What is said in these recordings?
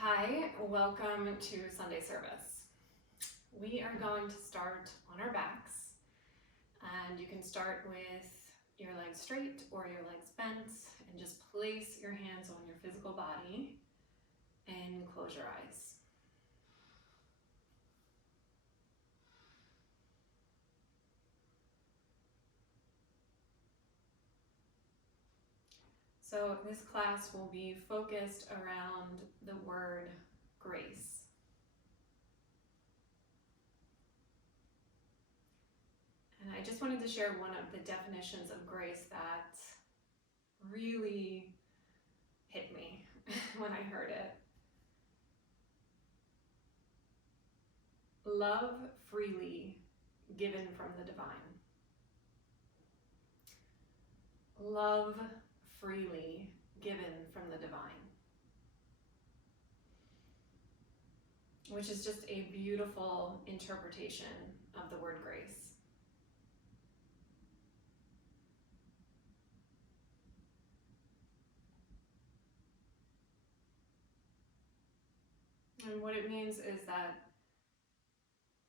Hi, welcome to Sunday service. We are going to start on our backs, and you can start with your legs straight or your legs bent, and just place your hands on your physical body and close your eyes. So this class will be focused around the word grace. And I just wanted to share one of the definitions of grace that really hit me when I heard it. Love freely given from the divine. Love freely given from the divine. Which is just a beautiful interpretation of the word grace. And what it means is that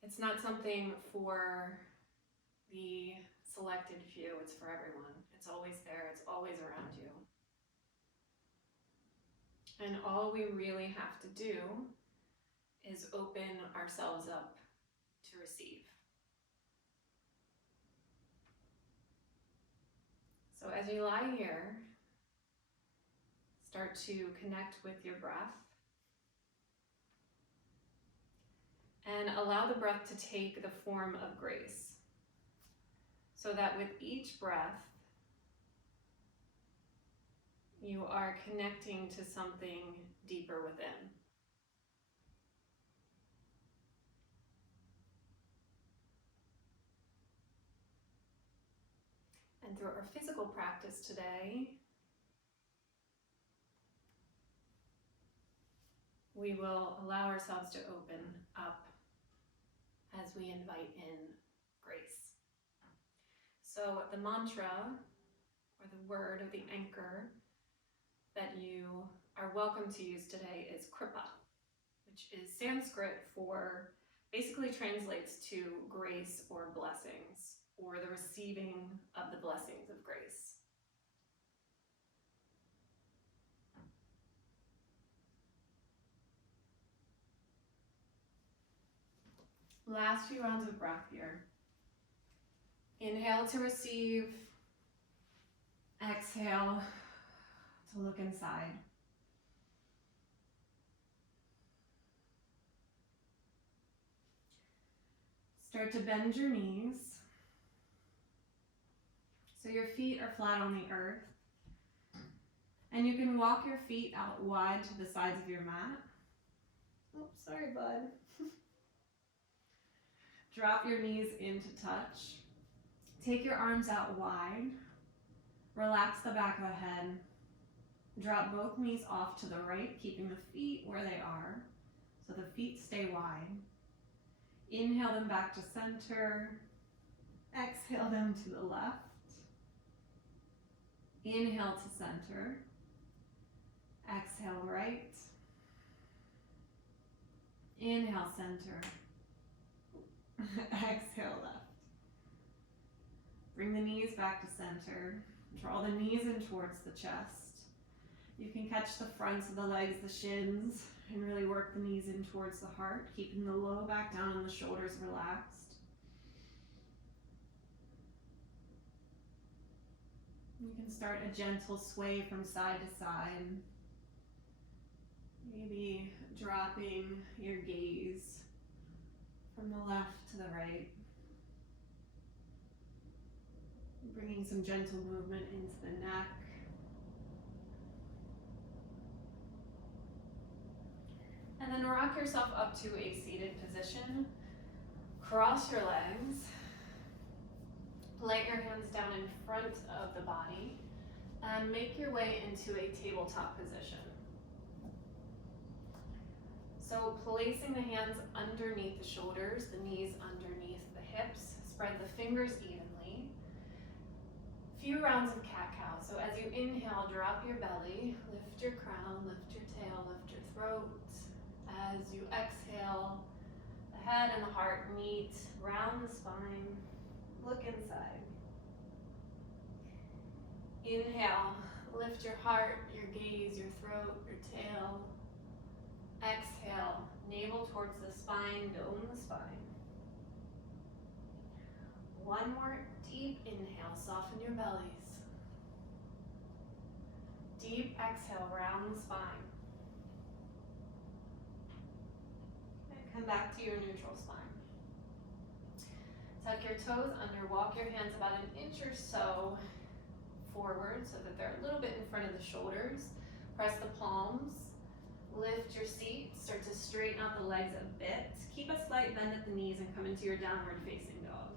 it's not something for the selected few, it's for everyone. It's always there, it's always around you. And all we really have to do is open ourselves up to receive. So as you lie here, start to connect with your breath and allow the breath to take the form of grace, so that with each breath, you are connecting to something deeper within. And through our physical practice today, we will allow ourselves to open up as we invite in grace. So the mantra, or the word, or the anchor that you are welcome to use today is Kripa, which is Sanskrit for, basically translates to grace or blessings, or the receiving of the blessings of grace. Last few rounds of breath here. Inhale to receive, exhale to look inside. Start to bend your knees so your feet are flat on the earth. And you can walk your feet out wide to the sides of your mat. Oh, sorry, bud. Drop your knees into touch. Take your arms out wide. Relax the back of the head. Drop both knees off to the right, keeping the feet where they are, so the feet stay wide. Inhale them back to center. Exhale them to the left. Inhale to center. Exhale right. Inhale center. Exhale left. Bring the knees back to center. Draw the knees in towards the chest. You can catch the fronts of the legs, the shins, and really work the knees in towards the heart, keeping the low back down and the shoulders relaxed. You can start a gentle sway from side to side. Maybe dropping your gaze from the left to the right. Bringing some gentle movement into the neck. And then rock yourself up to a seated position. Cross your legs. Let your hands down in front of the body and make your way into a tabletop position. So placing the hands underneath the shoulders, the knees underneath the hips, spread the fingers evenly. Few rounds of cat-cow. So as you inhale, drop your belly, lift your crown, lift your tail, lift your throat. As you exhale, the head and the heart meet, round the spine, look inside. Inhale, lift your heart, your gaze, your throat, your tail. Exhale, navel towards the spine, dome the spine. One more deep inhale, soften your bellies. Deep exhale, round the spine. And come back to your neutral spine. Tuck your toes under, walk your hands about an inch or so forward so that they're a little bit in front of the shoulders. Press the palms, lift your seat, start to straighten out the legs a bit. Keep a slight bend at the knees and come into your downward facing dog.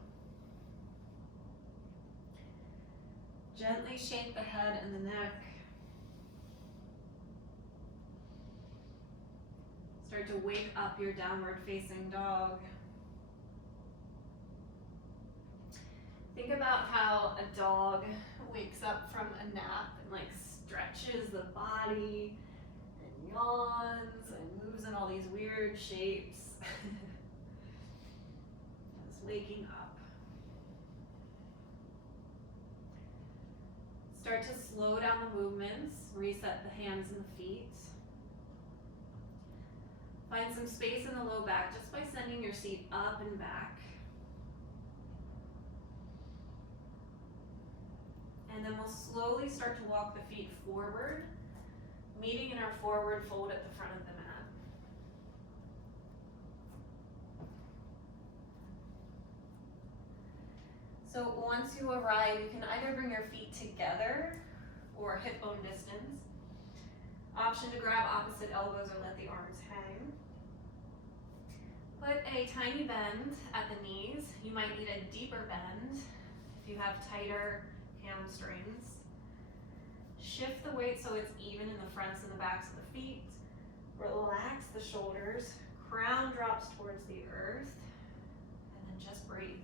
Gently shake the head and the neck. Start to wake up your downward facing dog. Think about how a dog wakes up from a nap and like stretches the body and yawns and moves in all these weird shapes. Just waking up. Start to slow down the movements, reset the hands and the feet. Find some space in the low back just by sending your seat up and back. And then we'll slowly start to walk the feet forward, meeting in our forward fold at the front of the mat. So once you arrive, you can either bring your feet together or hip bone distance. Option to grab opposite elbows or let the arms hang. Put a tiny bend at the knees. You might need a deeper bend if you have tighter hamstrings. Shift the weight so it's even in the fronts and the backs of the feet. Relax the shoulders. Crown drops towards the earth. And then just breathe.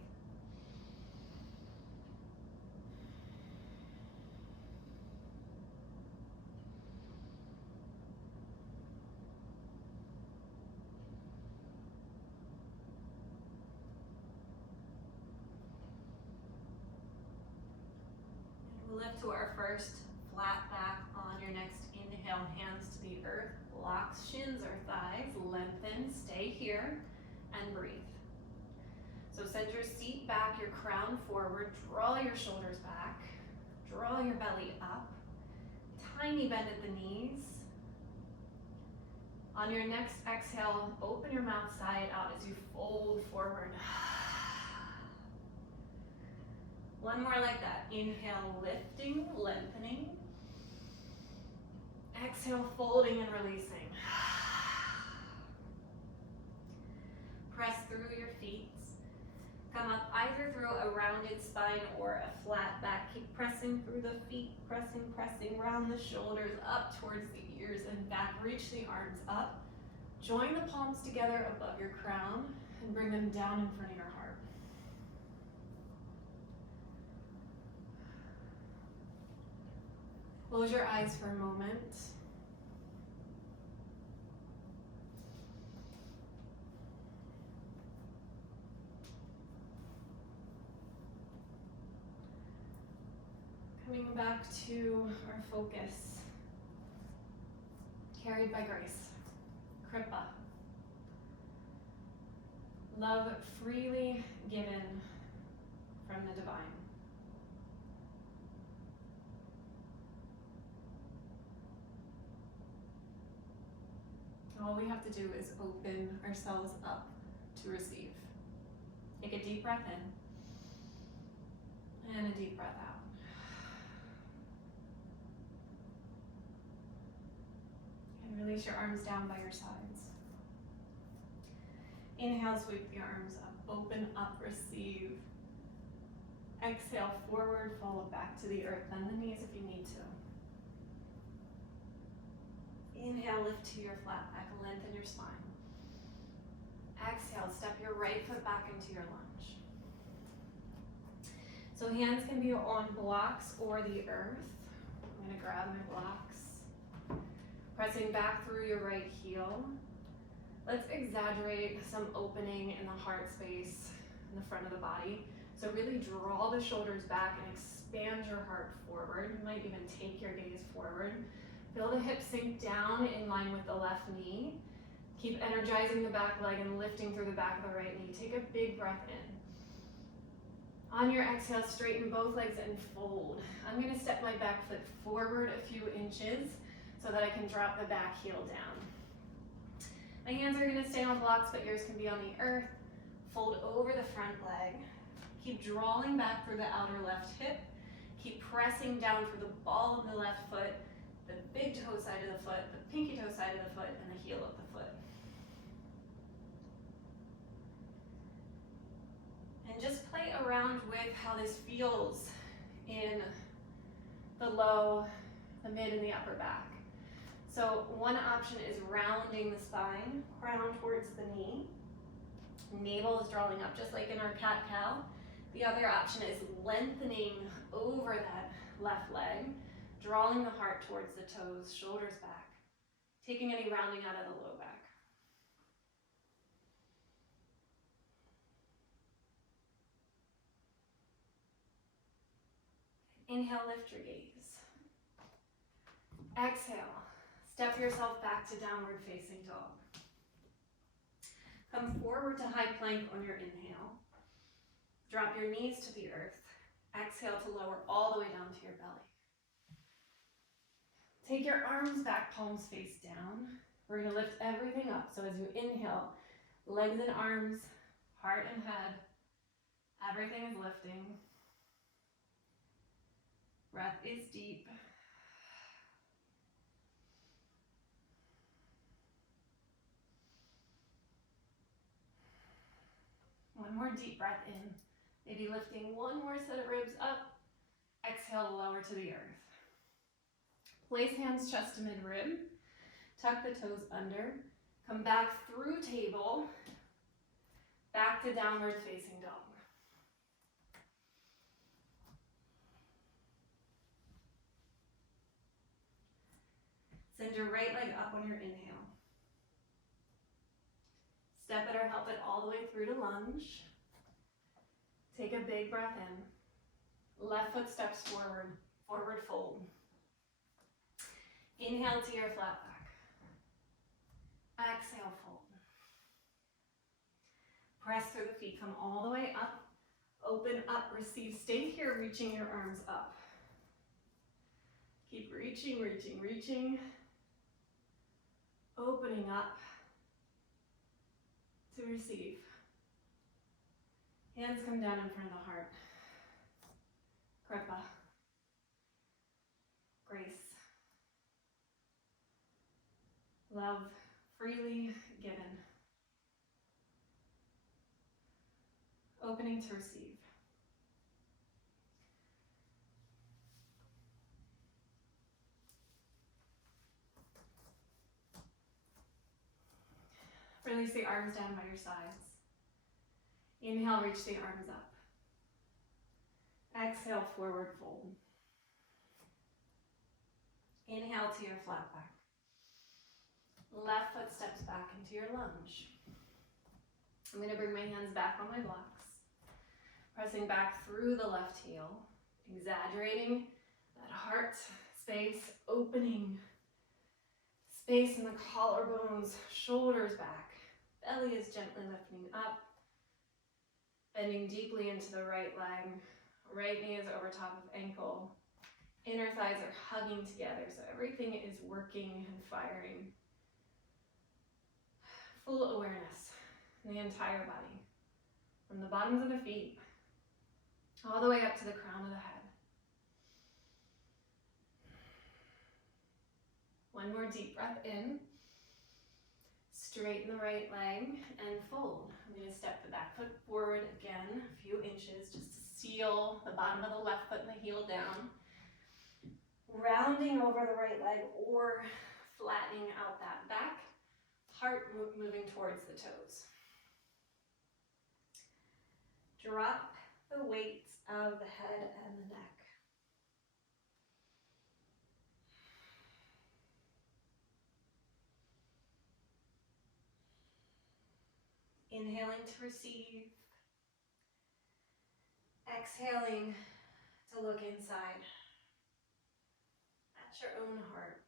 Lift to our first flat back on your next inhale, hands to the earth, locks shins or thighs, lengthen, stay here, and breathe. So send your seat back, your crown forward, draw your shoulders back, draw your belly up, tiny bend at the knees. On your next exhale, open your mouth side out as you fold forward. One more like that. Inhale, lifting, lengthening. Exhale, folding and releasing. Press through your feet. Come up either through a rounded spine or a flat back. Keep pressing through the feet, pressing, round the shoulders, up towards the ears and back. Reach the arms up. Join the palms together above your crown and bring them down in front of your heart. Close your eyes for a moment. Coming back to our focus. Carried by grace. Kripa. Love freely given from the divine. All we have to do is open ourselves up to receive. Take a deep breath in and a deep breath out. And release your arms down by your sides. Inhale, sweep the arms up, open up, receive. Exhale, forward, fold back to the earth. Bend the knees if you need to. Inhale, lift to your flat back, lengthen your spine. Exhale, step your right foot back into your lunge. So hands can be on blocks or the earth. I'm gonna grab my blocks. Pressing back through your right heel. Let's exaggerate some opening in the heart space in the front of the body. So really draw the shoulders back and expand your heart forward. You might even take your gaze forward. Feel the hips sink down in line with the left knee. Keep energizing the back leg and lifting through the back of the right knee. Take a big breath in. On your exhale, straighten both legs and fold. I'm gonna step my back foot forward a few inches so that I can drop the back heel down. My hands are gonna stay on blocks, but yours can be on the earth. Fold over the front leg. Keep drawing back through the outer left hip. Keep pressing down through the ball of the left foot, the big toe side of the foot, the pinky toe side of the foot, and the heel of the foot. And just play around with how this feels in the low, the mid, and the upper back. So one option is rounding the spine, crown towards the knee. Navel is drawing up just like in our cat-cow. The other option is lengthening over that left leg, drawing the heart towards the toes, shoulders back, taking any rounding out of the low back. Inhale, lift your gaze. Exhale, step yourself back to downward facing dog. Come forward to high plank on your inhale. Drop your knees to the earth. Exhale to lower all the way down to your belly. Take your arms back, palms face down. We're gonna lift everything up. So as you inhale, legs and arms, heart and head, everything is lifting. Breath is deep. One more deep breath in. Maybe lifting one more set of ribs up. Exhale to lower to the earth. Place hands chest to mid-rib. Tuck the toes under. Come back through table. Back to downward facing dog. Send your right leg up on your inhale. Step it or help it all the way through to lunge. Take a big breath in. Left foot steps forward, forward fold. Inhale to your flat back. Exhale, fold. Press through the feet, come all the way up. Open up, receive, stay here, reaching your arms up. Keep reaching, reaching, reaching. Opening up to receive. Hands come down in front of the heart. Kripa. Grace. Love freely given. Opening to receive. Release the arms down by your sides. Inhale, reach the arms up. Exhale, forward fold. Inhale to your flat back. Left foot steps back into your lunge. I'm going to bring my hands back on my blocks. Pressing back through the left heel. Exaggerating that heart space, opening space in the collarbones, shoulders back. Belly is gently lifting up. Bending deeply into the right leg. Right knee is over top of ankle. Inner thighs are hugging together, so everything is working and firing. Full awareness in the entire body. From the bottoms of the feet, all the way up to the crown of the head. One more deep breath in. Straighten the right leg and fold. I'm going to step the back foot forward again, a few inches, just to seal the bottom of the left foot and the heel down. Rounding over the right leg or flattening out that back. Heart moving towards the toes. Drop the weight of the head and the neck. Inhaling to receive. Exhaling to look inside at your own heart.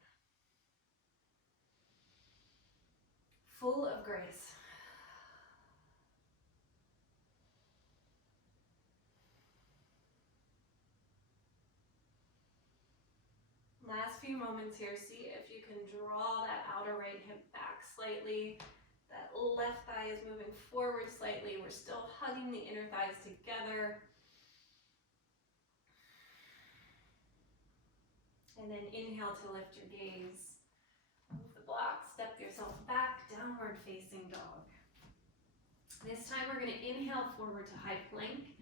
Full of grace. Last few moments here, see if you can draw that outer right hip back slightly. That left thigh is moving forward slightly. We're still hugging the inner thighs together. And then inhale to lift your gaze. Move the block, step yourself back, downward facing dog. This time we're going to inhale forward to high plank.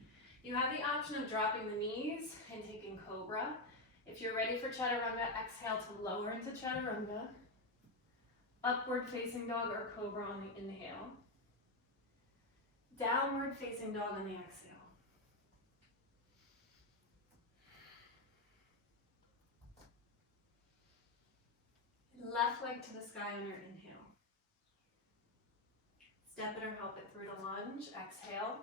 You have the option of dropping the knees and taking cobra. If you're ready for chaturanga, exhale to lower into chaturanga. Upward facing dog or cobra on the inhale. Downward facing dog on the exhale. Left leg to the sky on your inhale. Step it or help it through to lunge. Exhale.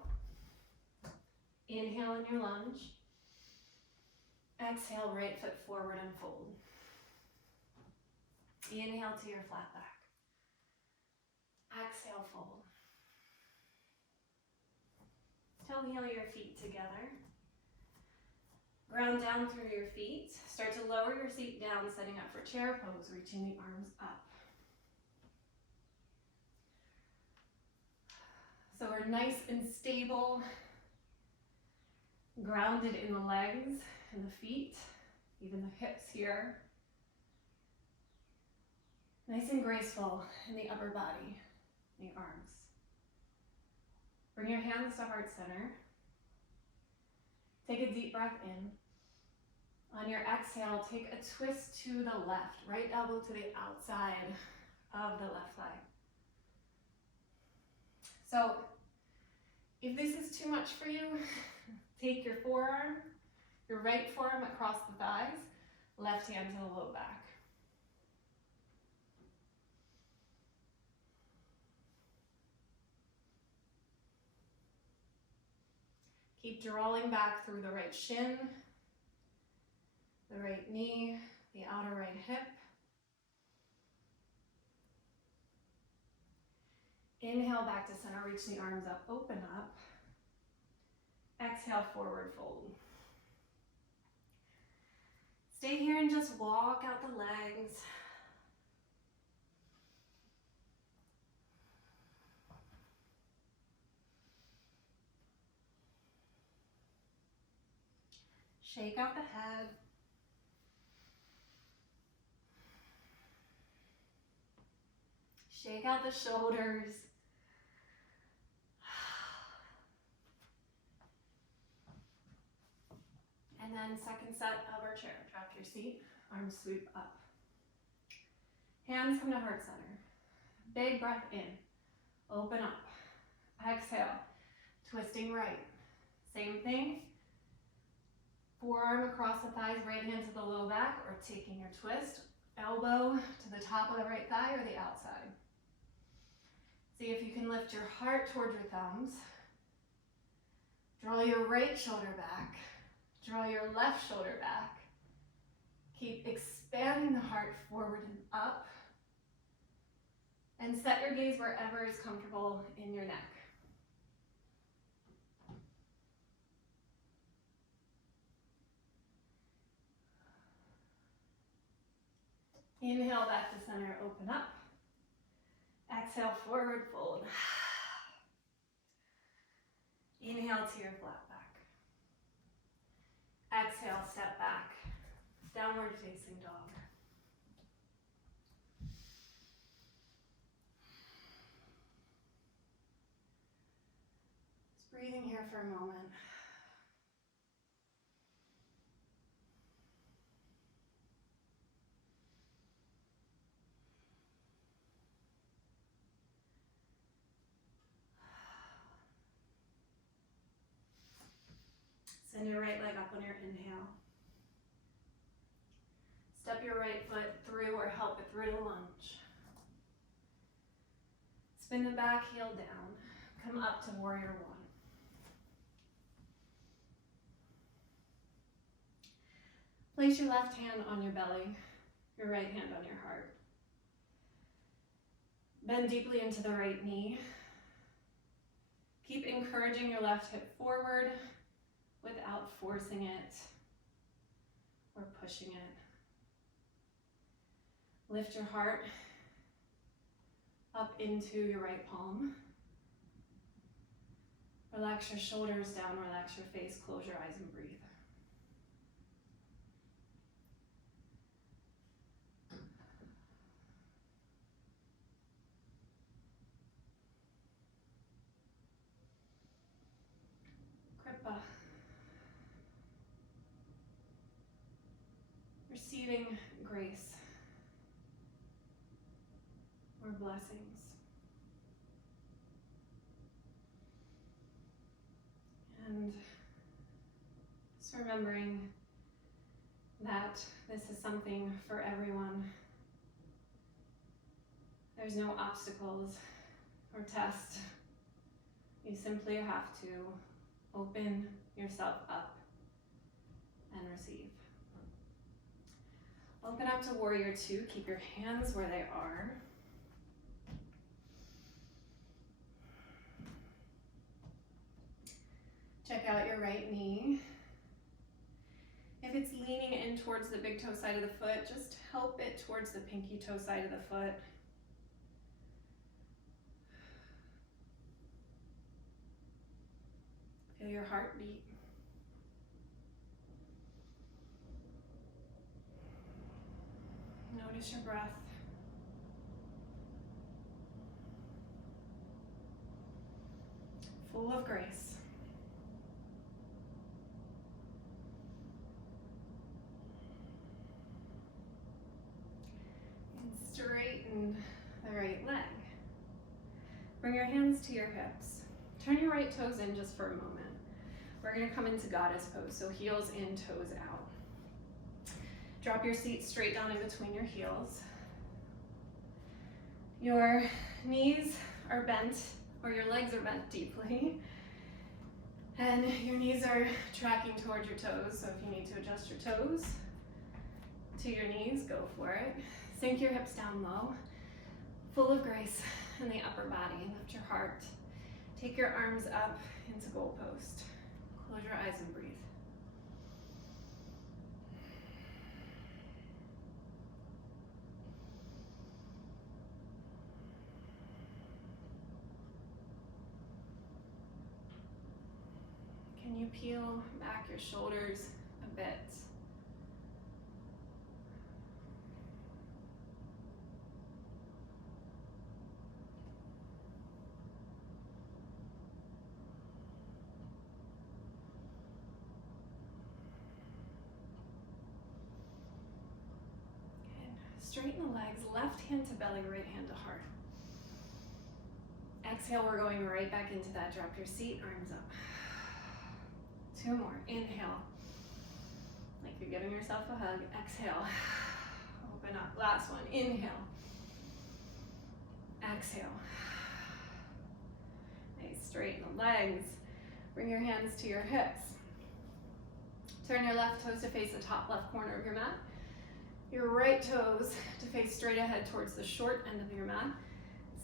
Inhale in your lunge. Exhale, right foot forward and fold. Inhale to your flat back. Exhale, fold. Toe heel your feet together. Ground down through your feet. Start to lower your seat down, setting up for chair pose, reaching the arms up. So we're nice and stable, grounded in the legs and the feet, even the hips here. Nice and graceful in the upper body, the arms. Bring your hands to heart center. Take a deep breath in. On your exhale, take a twist to the left, right elbow to the outside of the left thigh. So if this is too much for you, take your forearm, your right forearm across the thighs, left hand to the low back. Keep drawing back through the right shin, the right knee, the outer right hip. Inhale back to center, reach the arms up, open up. Exhale, forward fold. Stay here and just walk out the legs. Shake out the head. Shake out the shoulders. And then second set of our chair. Drop your seat, arms sweep up. Hands come to heart center. Big breath in, open up. Exhale, twisting right. Same thing. Forearm across the thighs, right hand to the low back, or taking your twist, elbow to the top of the right thigh or the outside. See if you can lift your heart toward your thumbs. Draw your right shoulder back. Draw your left shoulder back. Keep expanding the heart forward and up. And set your gaze wherever is comfortable in your neck. Inhale back to center, open up. Exhale, forward fold. Inhale to your flat back. Exhale, step back. Downward facing dog. Just breathing here for a moment. Send your right leg up on your inhale. Step your right foot through or help it through the lunge. Spin the back heel down. Come up to warrior one. Place your left hand on your belly, your right hand on your heart. Bend deeply into the right knee. Keep encouraging your left hip forward without forcing it or pushing it. Lift your heart up into your right palm. Relax your shoulders down, relax your face, close your eyes and breathe. Kripa. Receiving grace or blessings. And just remembering that this is something for everyone. There's no obstacles or tests. You simply have to open yourself up and receive. Open up to warrior two. Keep your hands where they are. Check out your right knee. If it's leaning in towards the big toe side of the foot, just help it towards the pinky toe side of the foot. Feel your heartbeat. Notice your breath. Full of grace. And straighten the right leg. Bring your hands to your hips. Turn your right toes in just for a moment. We're going to come into goddess pose, so heels in, toes out. Drop your seat straight down in between your heels. Your knees are bent, or your legs are bent deeply. And your knees are tracking towards your toes, so if you need to adjust your toes to your knees, go for it. Sink your hips down low. Full of grace in the upper body. Lift your heart. Take your arms up into goalpost. Close your eyes and breathe. Can you peel back your shoulders a bit? Straighten the legs, left hand to belly, right hand to heart. Exhale, we're going right back into that. Drop your seat, arms up. 2 more. Inhale, like you're giving yourself a hug. Exhale, open up. Last one. Inhale. Exhale. Nice. Straighten the legs. Bring your hands to your hips. Turn your left toes to face the top left corner of your mat. Your right toes to face straight ahead towards the short end of your mat.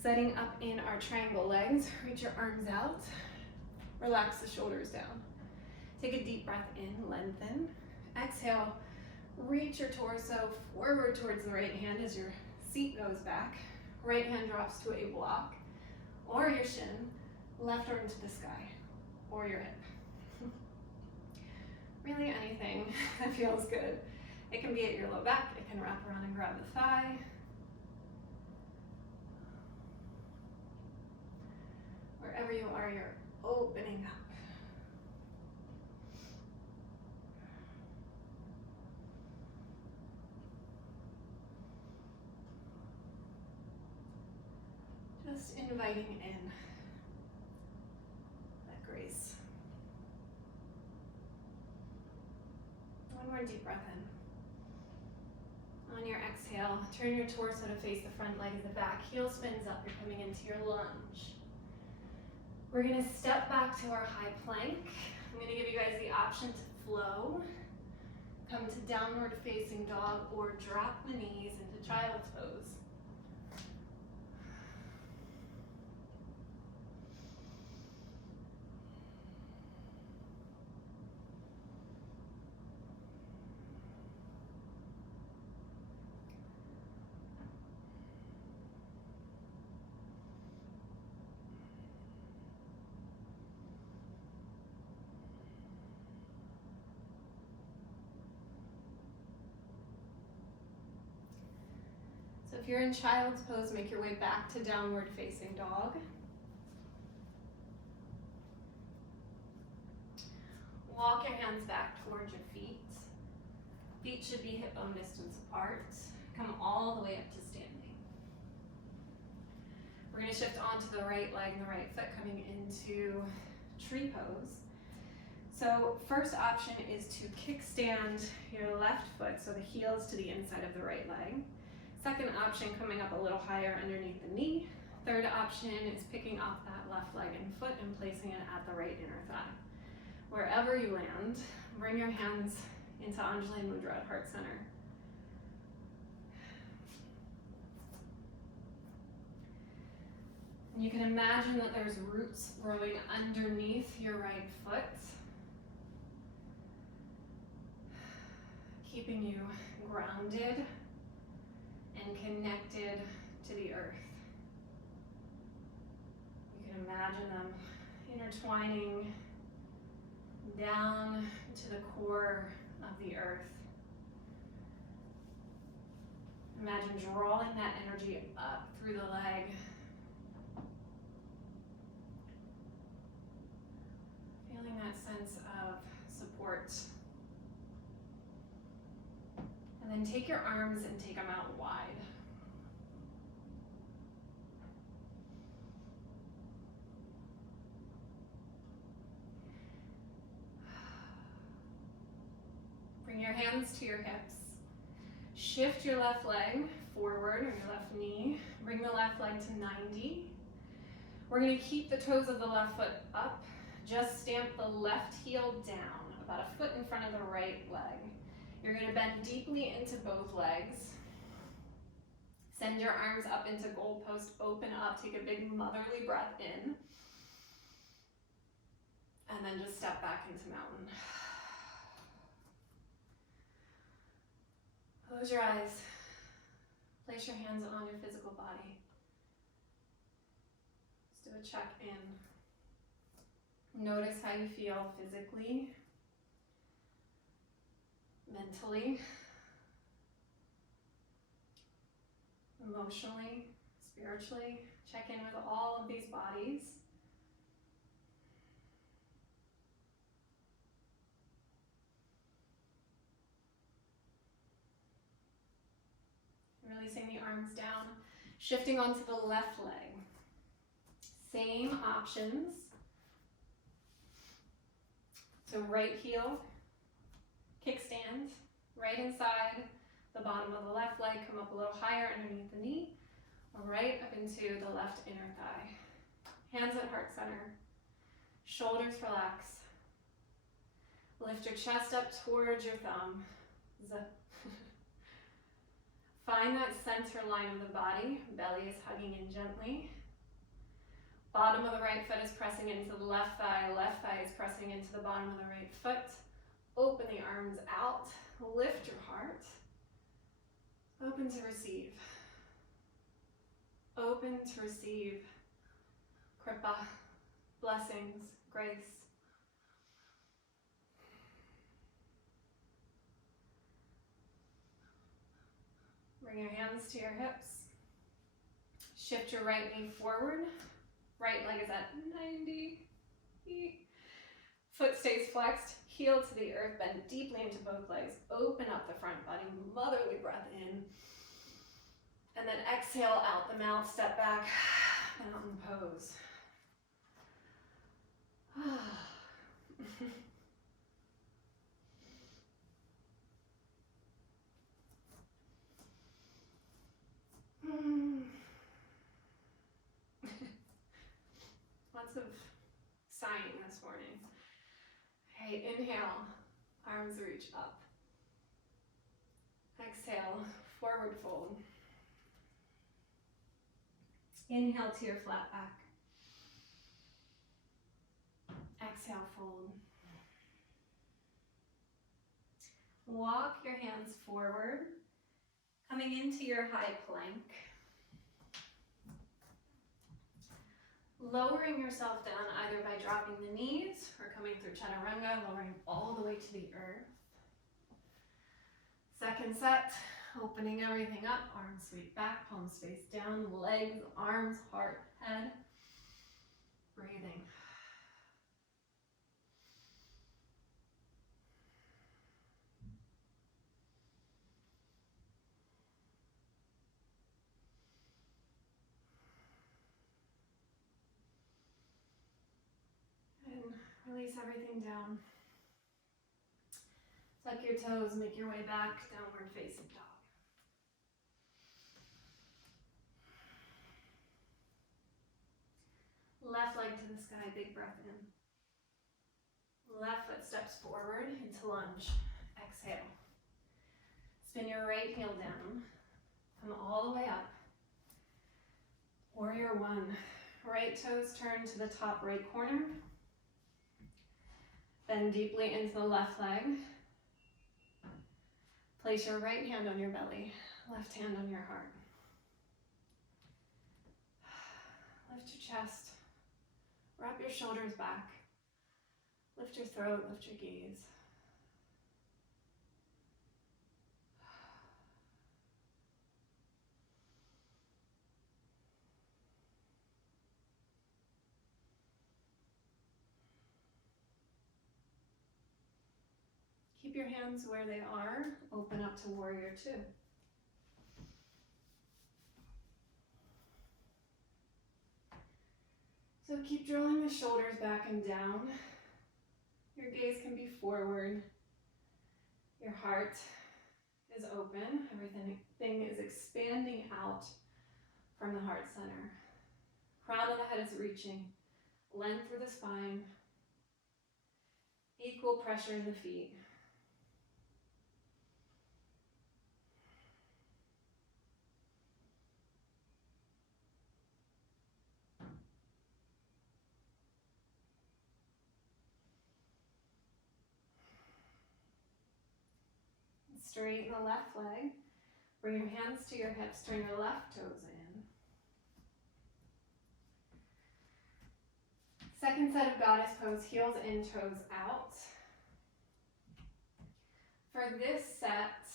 Setting up in our triangle legs. Reach your arms out. Relax the shoulders down. Take a deep breath in, lengthen. Exhale, reach your torso forward towards the right hand as your seat goes back. Right hand drops to a block or your shin. Left arm to the sky or your hip. Really anything that feels good. It can be at your low back, it can wrap around and grab the thigh. Wherever you are, you're opening up. Just inviting in that grace. more deep breath in. On your exhale, turn your torso to face the front leg of the back. Heel spins up, you're coming into your lunge. We're gonna step back to our high plank. I'm gonna give you guys the option to flow, come to downward facing dog, or drop the knees into child's pose. So if you're in child's pose, make your way back to downward facing dog. Walk your hands back towards your feet. Feet should be hip bone distance apart. Come all the way up to standing. We're going to shift onto the right leg and the right foot, coming into tree pose. So first option is to kickstand your left foot so the heel is to the inside of the right leg. Second option, coming up a little higher underneath the knee. Third option is picking up that left leg and foot and placing it at the right inner thigh. Wherever you land, bring your hands into Anjali Mudra at heart center. And you can imagine that there's roots growing underneath your right foot, keeping you grounded and connected to the earth. You can imagine them intertwining down to the core of the earth. Imagine drawing that energy up through the leg. Feeling that sense of support. And then take your arms and take them out wide. Bring your hands to your hips. Shift your left leg forward, or your left knee. Bring the left leg to 90. We're going to keep the toes of the left foot up. Just stamp the left heel down, about a foot in front of the right leg. You're going to bend deeply into both legs. Send your arms up into goalpost, open up, take a big motherly breath in. And then just step back into mountain. Close your eyes. Place your hands on your physical body. Let's do a check-in. Notice how you feel physically, mentally, emotionally, spiritually. Check in with all of these bodies. Releasing the arms down, shifting onto the left leg. Same options. So right heel, kickstand, right inside the bottom of the left leg, come up a little higher underneath the knee, right up into the left inner thigh. Hands at heart center, shoulders relax. Lift your chest up towards your thumb. Find that center line of the body, belly is hugging in gently. Bottom of the right foot is pressing into the left thigh is pressing into the bottom of the right foot. Open the arms out, lift your heart. Open to receive. Open to receive kripa, blessings, grace. Bring your hands to your hips. Shift your right knee forward. Right leg is at 90. Foot stays flexed. Heel to the earth. Bend deeply into both legs. Open up the front body. Motherly breath in. And then exhale out the mouth. Step back. Mountain pose. lots of sighing this morning. Okay, inhale, arms reach up. Exhale, forward fold. Inhale to your flat back. Exhale, fold. Walk your hands forward, coming into your high plank. Lowering yourself down either by dropping the knees or coming through chaturanga, lowering all the way to the earth. Second set, opening everything up, arms sweep back, palms face down, legs, arms, heart, head. Breathing. And release everything down. Tuck your toes, make your way back, downward facing dog. Left leg to the sky, big breath in. Left foot steps forward into lunge. Exhale. Spin your right heel down. Come all the way up. Warrior one. Right toes turn to the top right corner. Bend deeply into the left leg. Place your right hand on your belly, left hand on your heart. Lift your chest. Wrap your shoulders back. Lift your throat, lift your gaze. Keep your hands where they are. Open up to warrior two. So keep drawing the shoulders back and down. Your gaze can be forward. Your heart is open. Everything is expanding out from the heart center. Crown of the head is reaching. Length through the spine. Equal pressure in the feet. Straighten the left leg. Bring your hands to your hips. Turn your left toes in. Second set of goddess pose, heels in, toes out. For this set,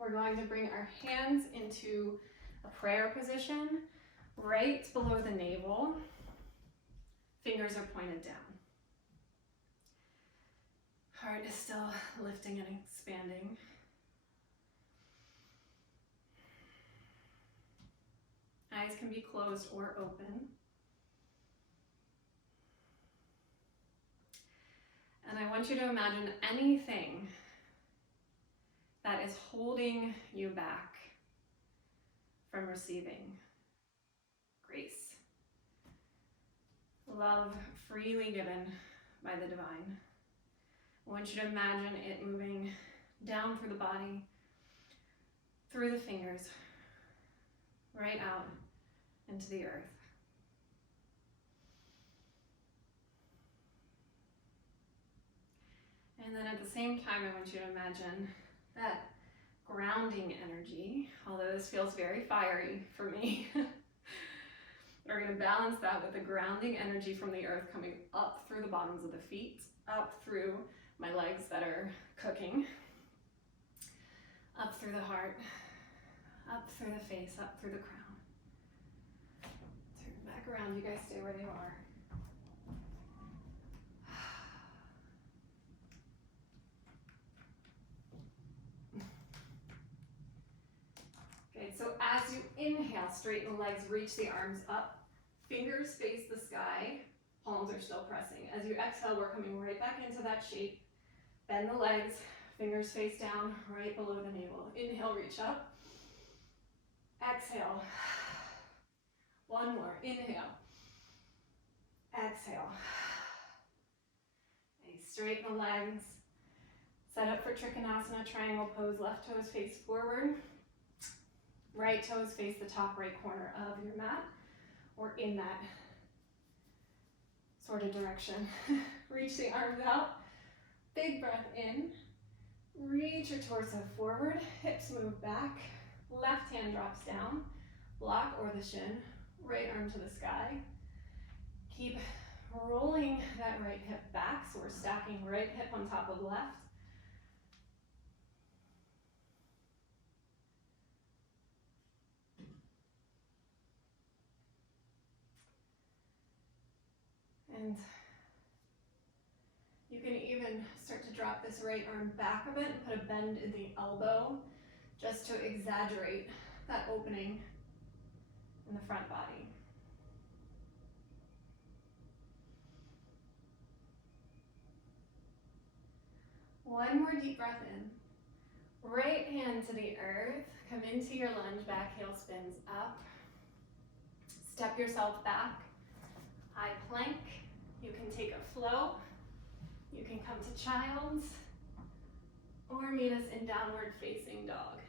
we're going to bring our hands into a prayer position, right below the navel. Fingers are pointed down. Heart is still lifting and expanding. Eyes can be closed or open. And I want you to imagine anything that is holding you back from receiving grace. Love freely given by the divine. I want you to imagine it moving down through the body, through the fingers, right out into the earth. And then at the same time, I want you to imagine that grounding energy, although this feels very fiery for me, we're going to balance that with the grounding energy from the earth coming up through the bottoms of the feet, up through my legs that are cooking, up through the heart, up through the face, up through the crown. Turn back around, you guys stay where you are. Okay, so as you inhale, straighten the legs, reach the arms up, fingers face the sky, palms are still pressing. As you exhale, we're coming right back into that shape. Bend the legs, fingers face down, right below the navel. Inhale, reach up. Exhale. One more. Inhale. Exhale. Nice. Straighten the legs. Set up for Trikonasana, triangle pose. Left toes face forward. Right toes face the top right corner of your mat, or in that sort of direction. Reach the arms out. Big breath in. Reach your torso forward. Hips move back. Left hand drops down. Block or the shin. Right arm to the sky. Keep rolling that right hip back, so we're stacking right hip on top of left. And you can even start to drop this right arm back a bit and put a bend in the elbow just to exaggerate that opening in the front body. One more deep breath in. Right hand to the earth. Come into your lunge, back heel spins up. Step yourself back. High plank. You can take a flow. You can come to child's, or meet us in downward facing dog.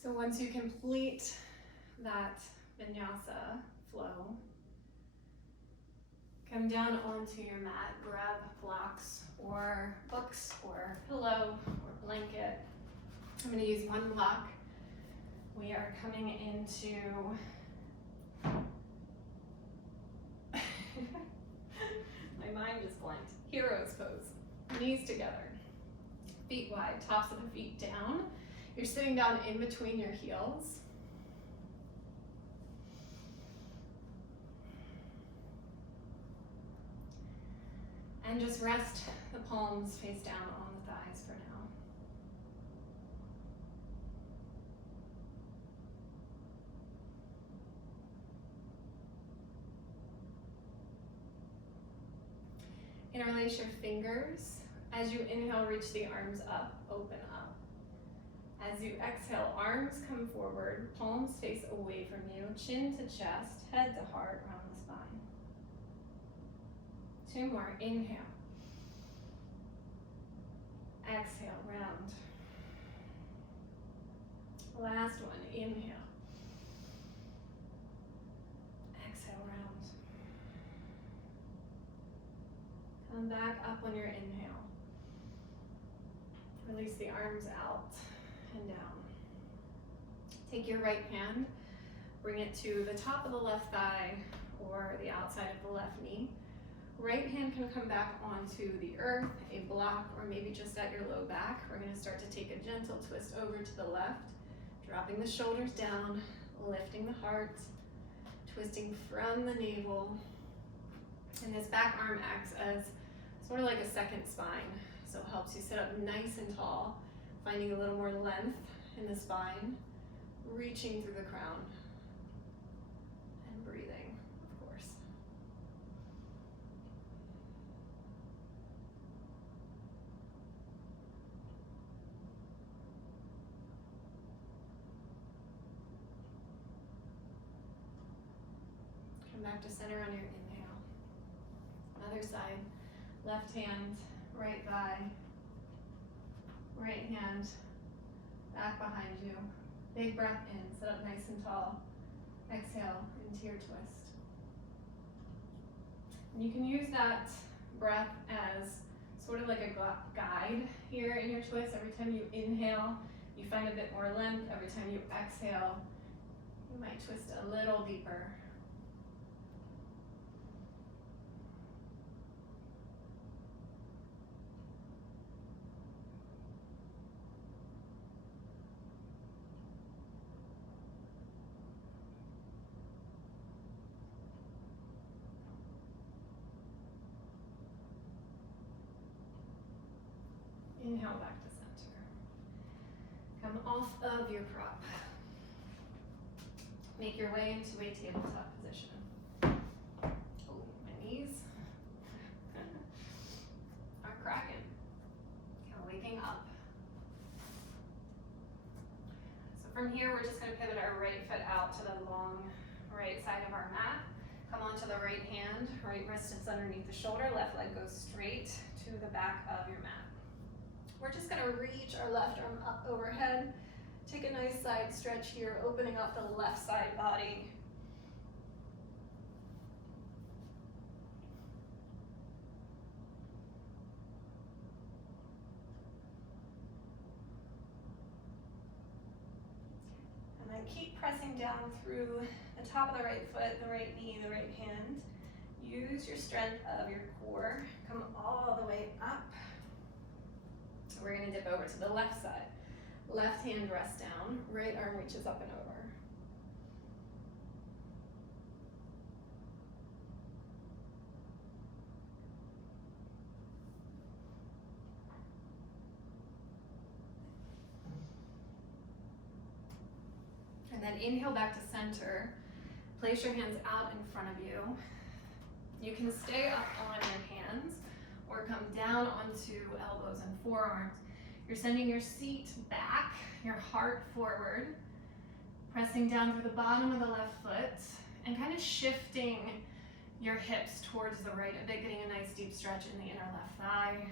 So once you complete that vinyasa flow, come down onto your mat, grab blocks or books or pillow or blanket. I'm going to use one block. We are coming into my mind just blanked. Hero's pose. Knees together, feet wide, tops of the feet down. You're sitting down in between your heels. And just rest the palms face down on the thighs for now. Interlace your fingers. As you inhale, reach the arms up, open up. As you exhale, arms come forward, palms face away from you, chin to chest, head to heart, around the spine. 2 more, inhale. Exhale, round. Last one, inhale. Exhale, round. Come back up on your inhale. Release the arms out and down. Take your right hand, bring it to the top of the left thigh or the outside of the left knee. Right hand can come back onto the earth, a block, or maybe just at your low back. We're going to start to take a gentle twist over to the left, dropping the shoulders down, lifting the heart, twisting from the navel. And this back arm acts as sort of like a second spine, so it helps you sit up nice and tall, finding a little more length in the spine, reaching through the crown, and breathing, of course. Come back to center on your inhale. Other side, left hand, right thigh, right hand, back behind you. Big breath in, sit up nice and tall. Exhale into your twist. And you can use that breath as sort of like a guide here in your twist. Every time you inhale, you find a bit more length. Every time you exhale, you might twist a little deeper. Inhale back to center. Come off of your prop. Make your way into a tabletop position. Oh, my knees are cracking. Kind of waking up. So from here, we're just going to pivot our right foot out to the long right side of our mat. Come onto the right hand, right wrist is underneath the shoulder, left leg goes straight to the back of your mat. We're just going to reach our left arm up overhead. Take a nice side stretch here, opening up the left side body. And then keep pressing down through the top of the right foot, the right knee, the right hand. Use your strength of your core. Come all the way up. So we're going to dip over to the left side. Left hand rests down, right arm reaches up and over. And then inhale back to center. Place your hands out in front of you. You can stay up on your hands or come down onto elbows and forearms. You're sending your seat back, your heart forward, pressing down through the bottom of the left foot and kind of shifting your hips towards the right a bit, getting a nice deep stretch in the inner left thigh.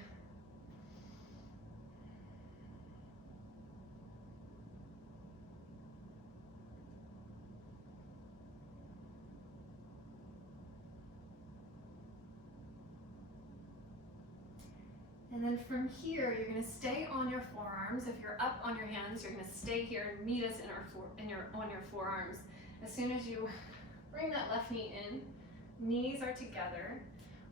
And then from here, you're going to stay on your forearms. If you're up on your hands, you're going to stay here and meet us on your forearms. As soon as you bring that left knee in, knees are together.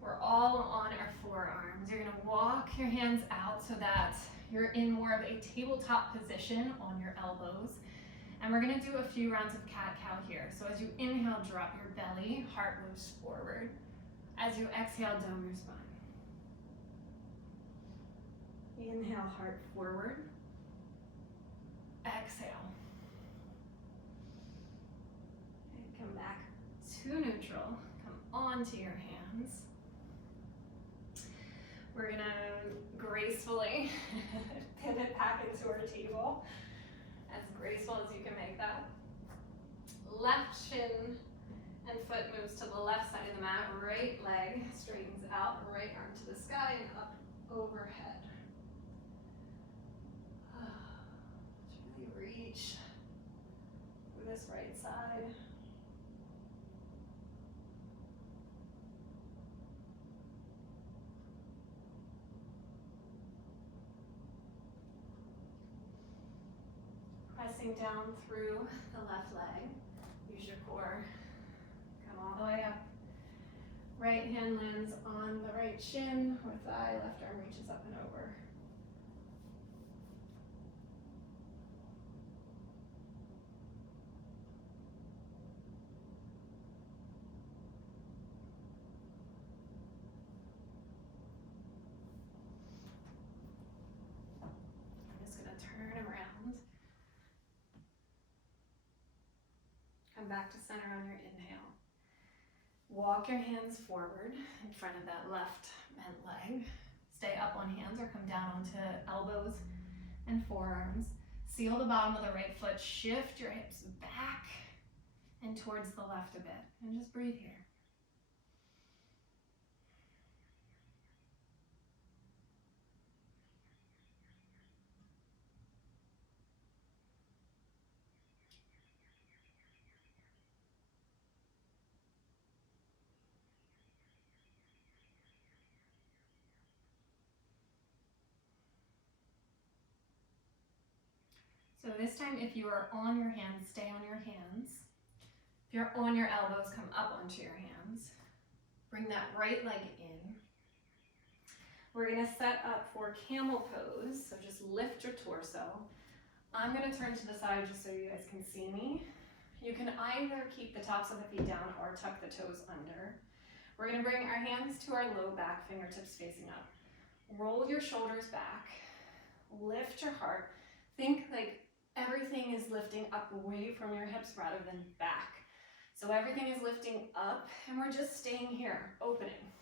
We're all on our forearms. You're going to walk your hands out so that you're in more of a tabletop position on your elbows. And we're going to do a few rounds of cat-cow here. So as you inhale, drop your belly, heart moves forward. As you exhale, dome your spine. Inhale, heart forward. Exhale. And come back to neutral. Come onto your hands. We're gonna gracefully pivot back into our table. As graceful as you can make that. Left shin and foot moves to the left side of the mat. Right leg straightens out. Right arm to the sky and up overhead. Let's really reach through this right side. Pressing down through the left leg. Use your core. Come all the way up. Right hand lands on the right shin or thigh. Left arm reaches up and over. I'm just going to turn around. Come back to center on your inhale. Walk your hands forward in front of that left bent leg. Stay up on hands or come down onto elbows and forearms. Seal the bottom of the right foot. Shift your hips back and towards the left a bit. And just breathe here. So this time, if you are on your hands, stay on your hands. If you're on your elbows, come up onto your hands. Bring that right leg in. We're gonna set up for camel pose, so just lift your torso. I'm gonna turn to the side just so you guys can see me. You can either keep the tops of the feet down or tuck the toes under. We're gonna bring our hands to our low back, fingertips facing up. Roll your shoulders back, lift your heart. Think like everything is lifting up away from your hips rather than back. So everything is lifting up, and we're just staying here, opening.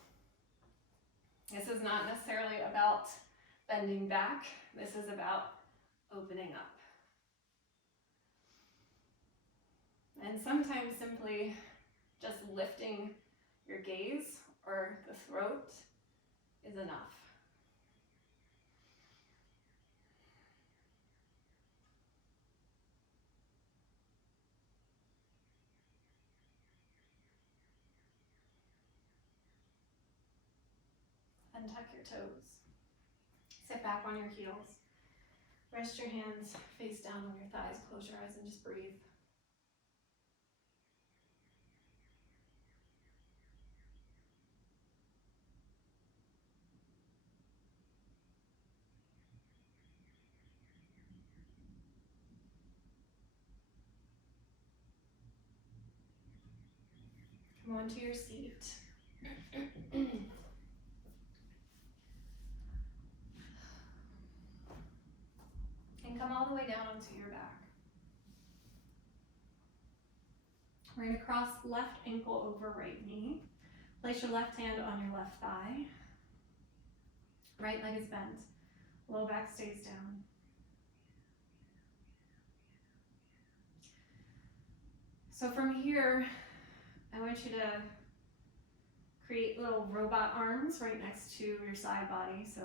This is not necessarily about bending back. This is about opening up. And sometimes simply just lifting your gaze or the throat is enough. Untuck your toes. Sit back on your heels. Rest your hands face down on your thighs. Close your eyes and just breathe. Come onto your seat. And come all the way down onto your back. We're going to cross left ankle over right knee. Place your left hand on your left thigh. Right leg is bent. Low back stays down. So from here, I want you to create little robot arms right next to your side body. So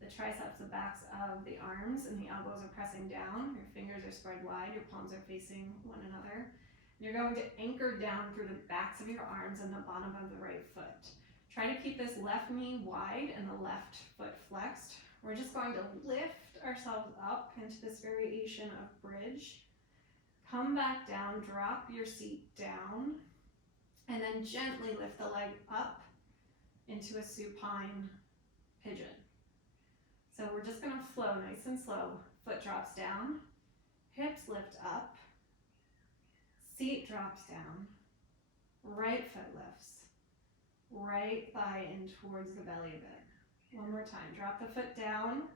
the triceps, the backs of the arms and the elbows are pressing down. Your fingers are spread wide. Your palms are facing one another. You're going to anchor down through the backs of your arms and the bottom of the right foot. Try to keep this left knee wide and the left foot flexed. We're just going to lift ourselves up into this variation of bridge. Come back down, drop your seat down, and then gently lift the leg up into a supine pigeon. So we're just going to flow nice and slow. Foot drops down, hips lift up, seat drops down, right foot lifts, right thigh in towards the belly a bit. One more time. Drop the foot down,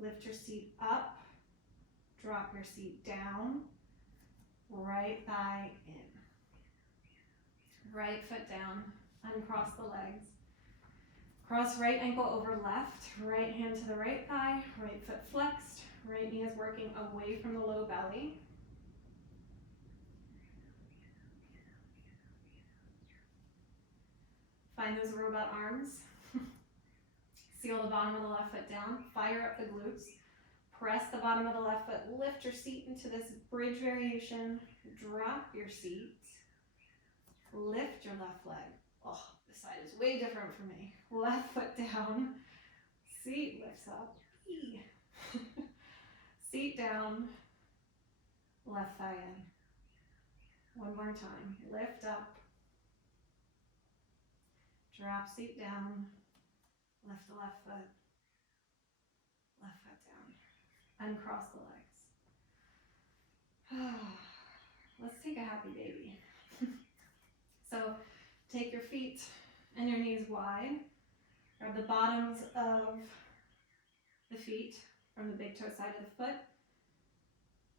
lift your seat up, drop your seat down, right thigh in. Right foot down, uncross the legs. Cross right ankle over left, right hand to the right thigh, right foot flexed, right knee is working away from the low belly. Find those robot arms. Seal the bottom of the left foot down, fire up the glutes, press the bottom of the left foot, lift your seat into this bridge variation, drop your seat, lift your left leg. Oh, this side is way different for me. Left foot down, seat lifts up, seat down, left thigh in. One more time, lift up, drop seat down, lift the left foot down, uncross the legs. Let's take a happy baby. So take your feet and your knees wide, grab the bottoms of the feet from the big toe side of the foot.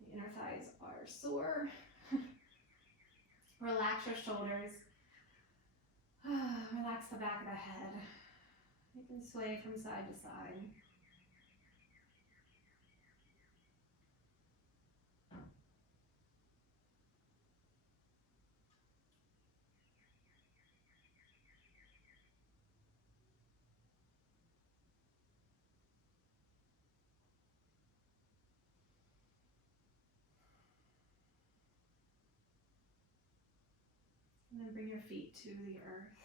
The inner thighs are sore. Relax your shoulders. Relax the back of the head. You can sway from side to side. And then bring your feet to the earth.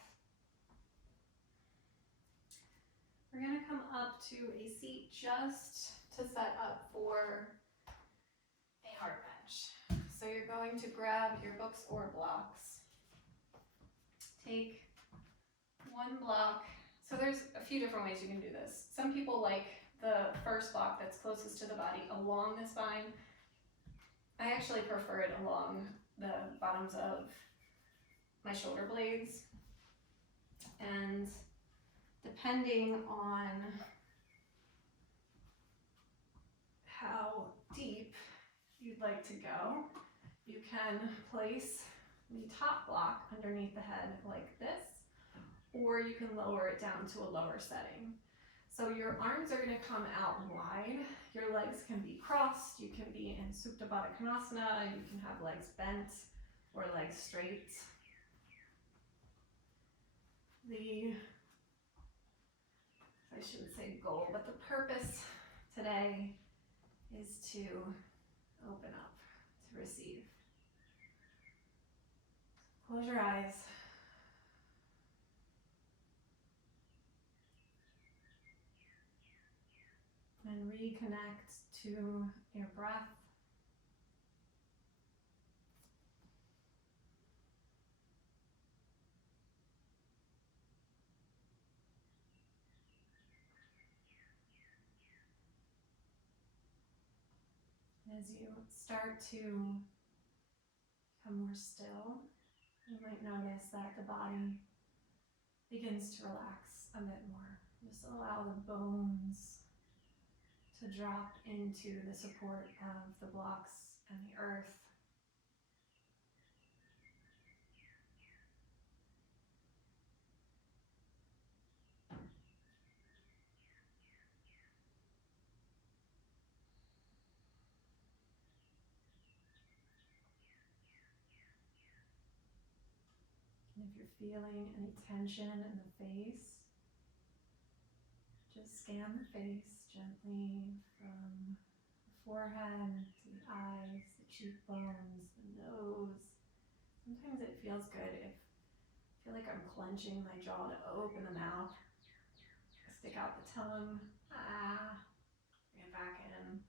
We're going to come up to a seat just to set up for a heart bench. So you're going to grab your books or blocks. Take one block. So there's a few different ways you can do this. Some people like the first block that's closest to the body along the spine. I actually prefer it along the bottoms of my shoulder blades. And depending on how deep you'd like to go. You can place the top block underneath the head like this, or you can lower it down to a lower setting. So your arms are going to come out wide. Your legs can be crossed. You can be in Supta Baddha Konasana. You can have legs bent or legs straight. I shouldn't say goal, but the purpose today is to open up, to receive. Close your eyes. And reconnect to your breath. As you start to become more still, you might notice that the body begins to relax a bit more. Just allow the bones to drop into the support of the blocks and the earth. And if you're feeling any tension in the face, just scan the face gently from the forehead to the eyes, the cheekbones, the nose. Sometimes it feels good if I feel like I'm clenching my jaw to open the mouth. Stick out the tongue. Bring it back in.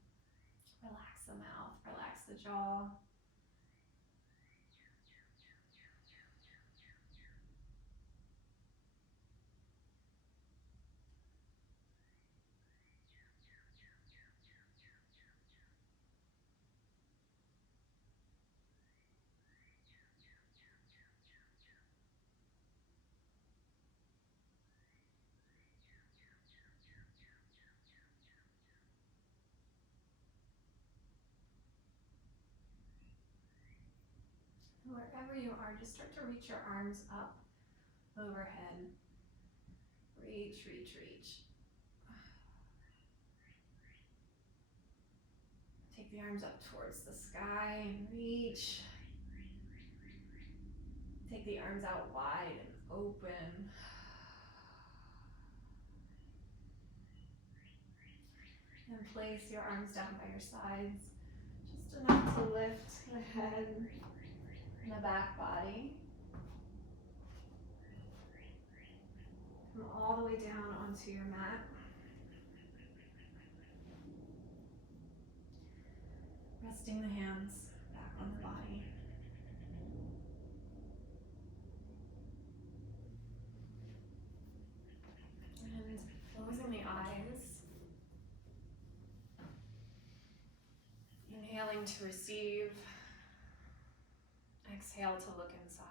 Relax the mouth, relax the jaw. Wherever you are, just start to reach your arms up overhead. Reach, reach, reach. Take the arms up towards the sky and reach. Take the arms out wide and open. And place your arms down by your sides, just enough to lift the head and the back body. Come all the way down onto your mat. Resting the hands back on the body. And closing the eyes. Inhaling to receive. Exhale to look inside.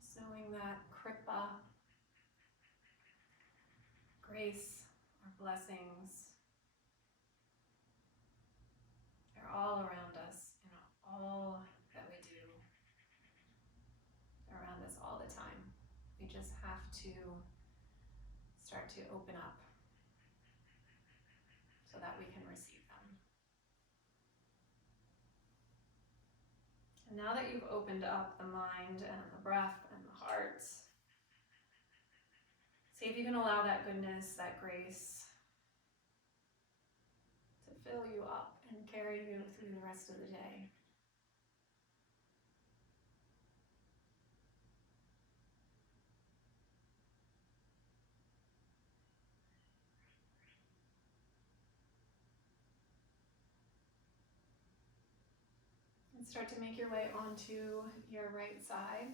Just knowing that Kripa, grace, or blessings, they're all around us in all that we do. They're around us all the time. We just have to start to open up so that we can receive them. And now that you've opened up the mind and the breath and the heart, see if you can allow that goodness, that grace to fill you up and carry you through the rest of the day. And start to make your way onto your right side.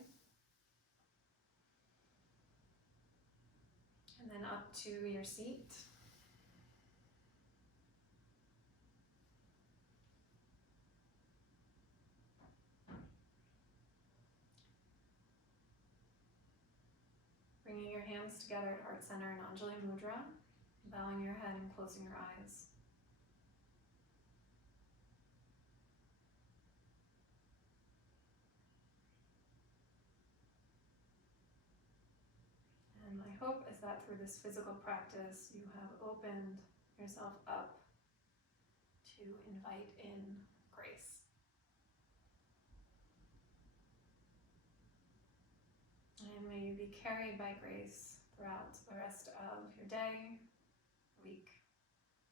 And then up to your seat. Bringing your hands together at heart center in Anjali Mudra, bowing your head and closing your eyes. And my hope is that through this physical practice, you have opened yourself up to invite in grace. And may you be carried by grace throughout the rest of your day, week,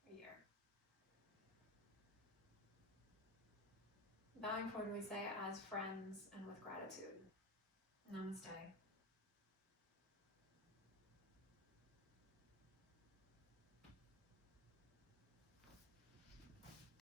or year. Bowing forward, we say as friends and with gratitude. Namaste.